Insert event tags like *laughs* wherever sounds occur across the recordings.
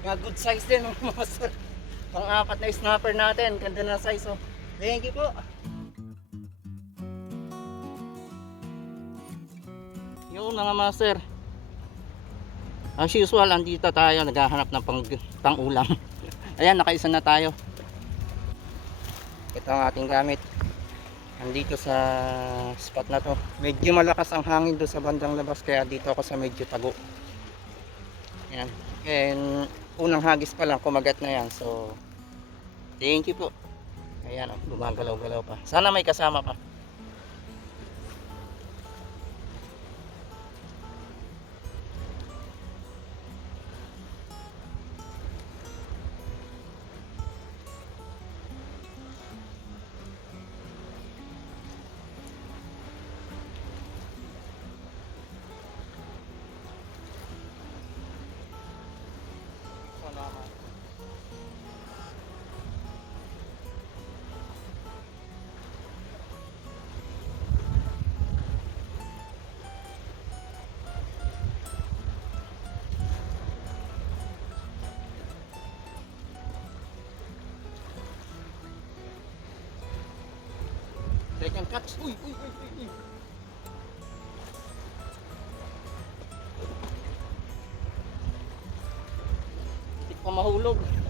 Nga good size din *laughs* mga master. Pang-apat na snapper natin. Ganda na size oh. Thank you po. Yung mga master. As usual, andito tayo naghahanap ng pang, pang-ulam. *laughs* Ayan, nakaisa na tayo. Ito ang ating gamit. Andito sa spot na to. Medyo malakas ang hangin doon sa bandang labas kaya dito ako sa medyo tago. Ayan. And unang hagis pa lang kumagat na yan. So thank you po. Ayan, gumagalaw-galaw pa. Sana may kasama pa. Salamat. Second catch. Uy, uy, uy, uy, uy. Mahulog.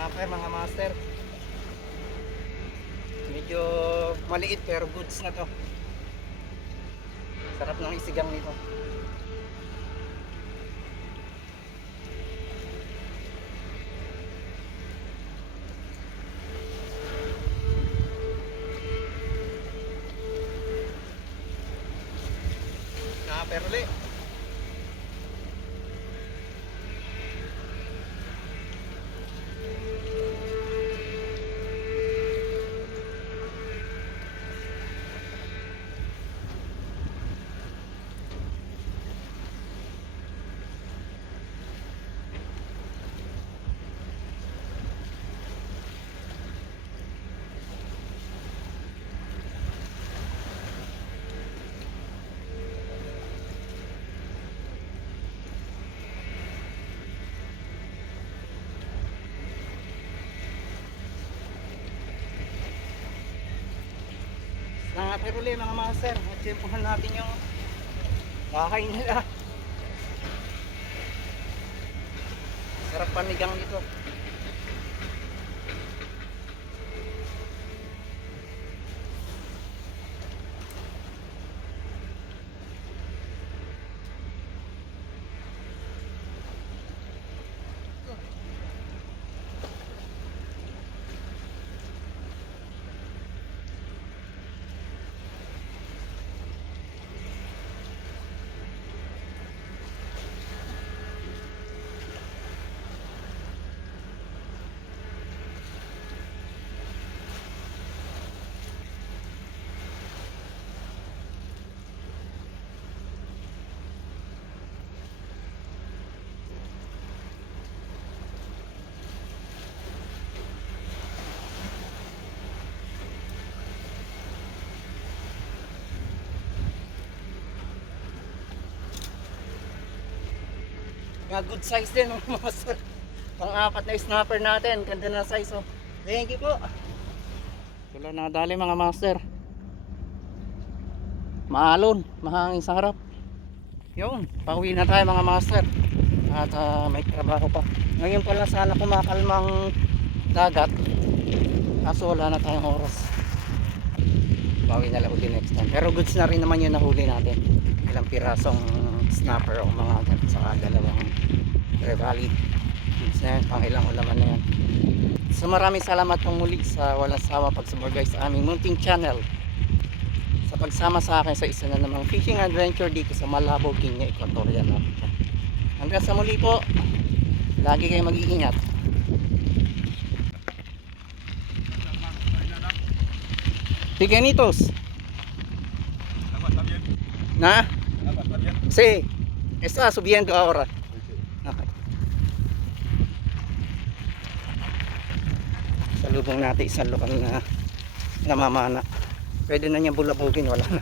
Snapper mga master. Medyo maliit pero goods na to. Sarap ng isigang nito. Snapper ulit. Snapper ulit mga master. Atsyempohan natin yung bahay nila. Sarap panigang nito. Nga good size din mga master. Pang-apat na snapper natin. Ganda na size oh. Thank you po. Wala na dali mga master. Maalon, mahangin sa harap. Yun, pauwi na tayo mga master. At ah, may trabaho pa. Ngayon pala sana kumakalmang dagat. Kaso wala na tayong oras. Pauwi na lang ulit next time. Pero goods na rin naman yung nahuli natin. Ilang pirasong snapper o mga ganun sa dalawang revali. Yan, pang ilang ulaman na yan. So maraming salamat pong muli sa walang sawa pagsubaybay sa aming munting channel. sa pagsama sa akin sa isa na namang fishing adventure dito sa Malabo, Kenya, Equatorial Africa. Hanggang sa muli po, lagi kayo mag-iingat. También. Na? Sí. Está subiendo ahora. Okay. Salubong natin isang lokal na namamana. Pwede na niya bulabugin, wala na.